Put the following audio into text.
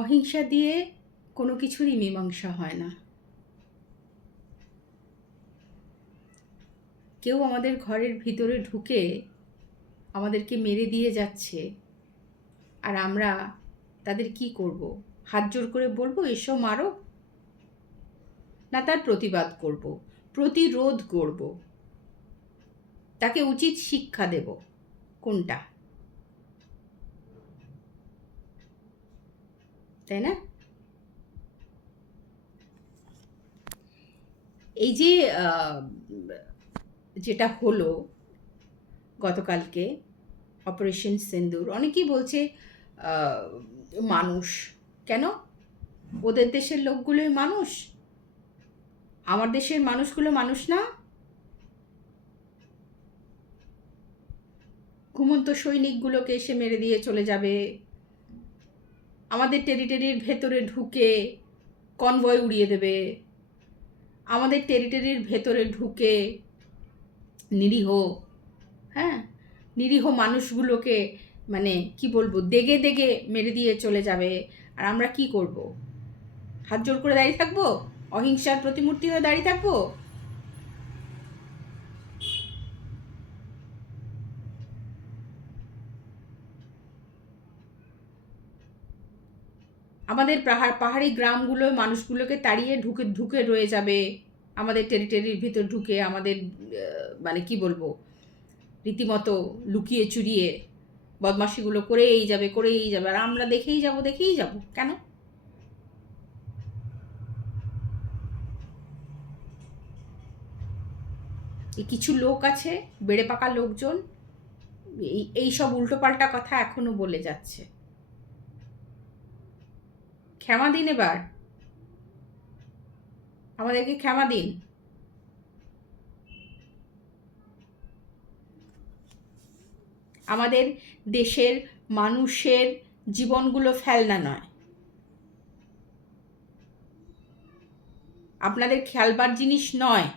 অহিংসা দিয়ে কোনো কিছুরই মীমাংসা হয় না। কেউ আমাদের ঘরের ভিতরে ঢুকে আমাদেরকে মেরে দিয়ে যাচ্ছে, আর আমরা তাদের কি করব? হাত জোর করে বলব, এসো মারো। না, তার প্রতিবাদ করব, প্রতিরোধ করব। তাকে উচিত শিক্ষা দেব, কোনটা? তাই না? এই যে যেটা হলো গতকালকে অপারেশন সিন্দুর, অনেকেই বলছে মানুষ। কেন? ওদের দেশের লোকগুলোই মানুষ। আমার দেশের মানুষগুলো মানুষ না? ঘুমন্ত সৈনিকগুলোকে এসে মেরে দিয়ে চলে যাবে। আমাদের টেরিটরির ভেতরে ঢুকে কনভয় উড়িয়ে দেবে। আমাদের টেরিটরির ভেতরে ঢুকে নিরীহ হ্যাঁ? নিরীহ মানুষগুলোকে মানে কি বলব, দেগে দেগে মেরে দিয়ে চলে যাবে। আর আমরা কি করব? হাত জোর করে দাঁড়িয়ে থাকব? অহিংসার প্রতিমূর্তি হয়ে দাঁড়িয়ে থাকব? আমাদের পাহাড়, পাহাড়ি গ্রামগুলো মানুষগুলোকে তাড়িয়ে ঢুকে ঢুকে রয়ে যাবে। আমাদের টেরিটরির ভিতর ঢুকে আমাদের মানে কি বলব, রীতিমতো লুকিয়ে চুরিয়ে বদমাশিগুলো করেই যাবে করেই যাবে। আর আমরা দেখেই যাব দেখেই যাব। কেন? কিছু লোক আছে বেড়ে পাকা লোকজন এই সব উল্টোপাল্টা কথা এখনও বলে যাচ্ছে। ক্ষমা দিন এবার। আমাদেরকে ক্ষমা দিন। আমাদের দেশের মানুষের জীবনগুলো ফেলনা নয়। আপনাদের খেলবার জিনিস নয়।